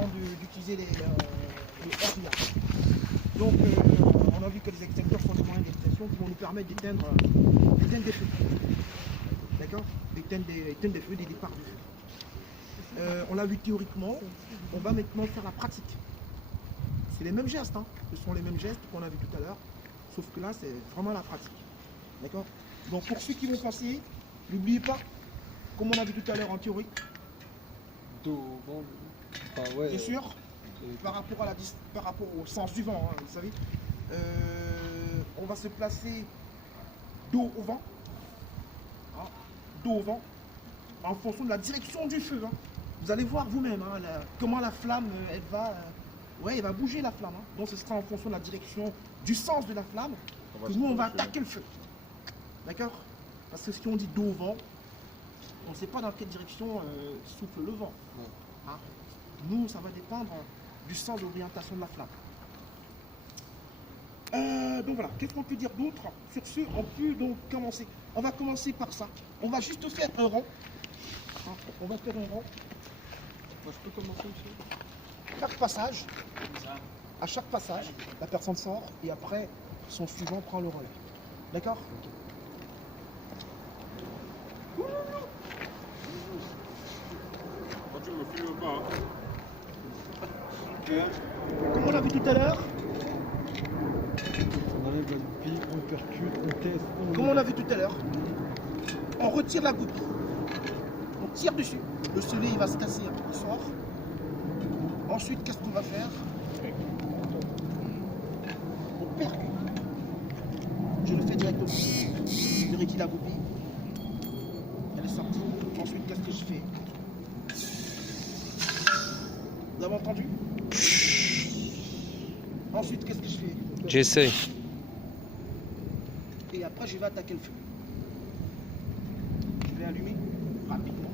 avant d'utiliser les RIA. Donc on a vu que les extincteurs sont des moyens d'extinction qui vont nous permettre d'éteindre des feux. D'accord? D'éteindre des feux, des départs de feu. On l'a vu théoriquement, on va maintenant faire la pratique. C'est les mêmes gestes, hein. Ce sont les mêmes gestes qu'on a vu tout à l'heure, sauf que là c'est vraiment la pratique. D'accord? Donc pour ceux qui vont passer, n'oubliez pas, comme on a vu tout à l'heure en théorie, bien sûr, par rapport au sens du vent, hein, vous savez, on va se placer dos au vent, hein, dos au vent, en fonction de la direction du feu. Hein. Vous allez voir vous-même hein, comment la flamme, elle va bouger la flamme. Hein. Donc ce sera en fonction de la direction, du sens de la flamme, que nous on va attaquer le feu. D'accord? Parce que si on dit dos au vent, on ne sait pas dans quelle direction souffle le vent. Hein? Nous, ça va dépendre du sens d'orientation de la flamme. Donc voilà, qu'est-ce qu'on peut dire d'autre? Sur ce, on peut donc commencer. On va commencer par ça. On va juste faire un rond. Hein? On va faire un rond. Moi, je peux commencer aussi. Chaque passage, à chaque passage, la personne sort et après, son suivant prend le relais. D'accord? Tu me filmes pas. Comme on l'a vu tout à l'heure, On enlève la goupille, on percute, on teste. comme on l'a vu tout à l'heure, on retire la goupille. On tire dessus. Le soleil il va se casser, il sort. Ensuite, qu'est-ce qu'on va faire? On percute. Je le fais directement. Je retire la goupille. Elle est sortie. Ensuite, qu'est-ce que je fais? Vous avez entendu? Ensuite, qu'est-ce que je fais? J'essaye. Et après, je vais attaquer le feu. Je vais allumer rapidement.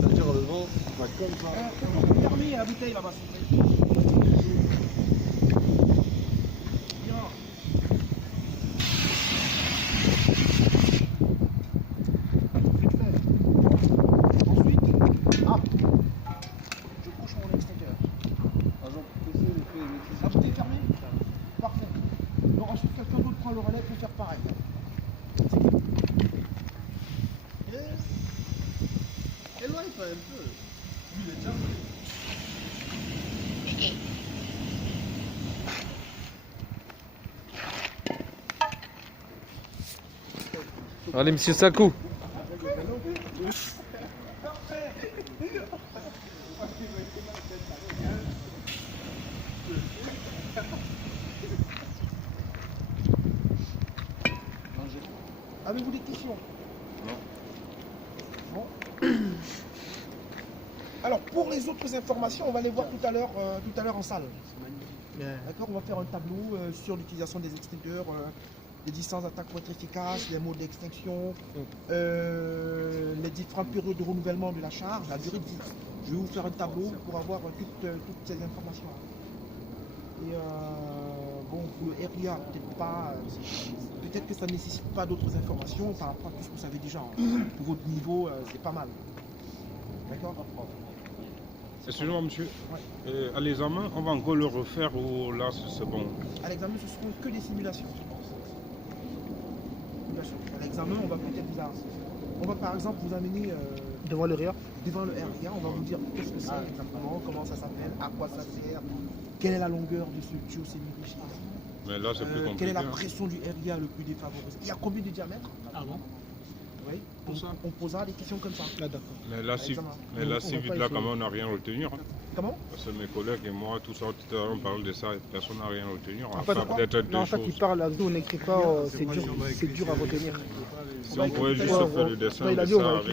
Ça tire le vent, on va comme ça. Fermez la bouteille là-bas, s'il vous plaît. Bien. Ensuite, je couche mon extincteur. Agent PC, le fait maîtriser. La bouteille fermée? Parfait. Donc ensuite, quelqu'un d'autre prend le relais pour faire pareil. Éloigne-toi un peu. Lui, il est déjà. Allez, monsieur Sakou. Avez-vous des questions? Non. Bon. Alors, pour les autres informations, on va les voir tout à l'heure en salle. D'accord? On va faire un tableau sur l'utilisation des extincteurs, les distances d'attaque pour être efficaces, les modes d'extinction, les différentes périodes de renouvellement de la charge, la durée de vie. Je vais vous faire un tableau pour avoir toutes ces informations. Et bon, pour le RIA, peut-être que ça ne nécessite pas d'autres informations par rapport à tout ce que vous savez déjà. Hein. Pour votre niveau, c'est pas mal. D'accord? Excusez-moi, monsieur. Ouais. À l'examen, on va encore le refaire ou là, c'est bon? À l'examen, ce seront que des simulations. Bien sûr. À l'examen, on va par exemple vous amener devant le RIA, on va vous dire qu'est-ce que c'est exactement, comment ça s'appelle, à quoi ça sert, quelle est la longueur de ce tuyau semi-rigide, Mais là, c'est plus compliqué. quelle est la hein. pression du RIA le plus défavorisé. Il y a combien de diamètres? Ah bon? Oui, Pour ça. on posera des questions comme ça. Ah d'accord. Mais là, si, Examen. mais là, On si va vite pas là, essayer. quand même, on n'a rien à retenir. Hein. Comment? Parce que mes collègues et moi, tout ça, tout à l'heure, on parle de ça et personne n'a rien à retenir. On En va fait, faire peut-être non, en deux fait, choses. il parle à vous, on n'écrit pas, c'est dur à retenir. Si on pouvait juste Ouais, faire le dessin ouais, de il a ça dit, on va avec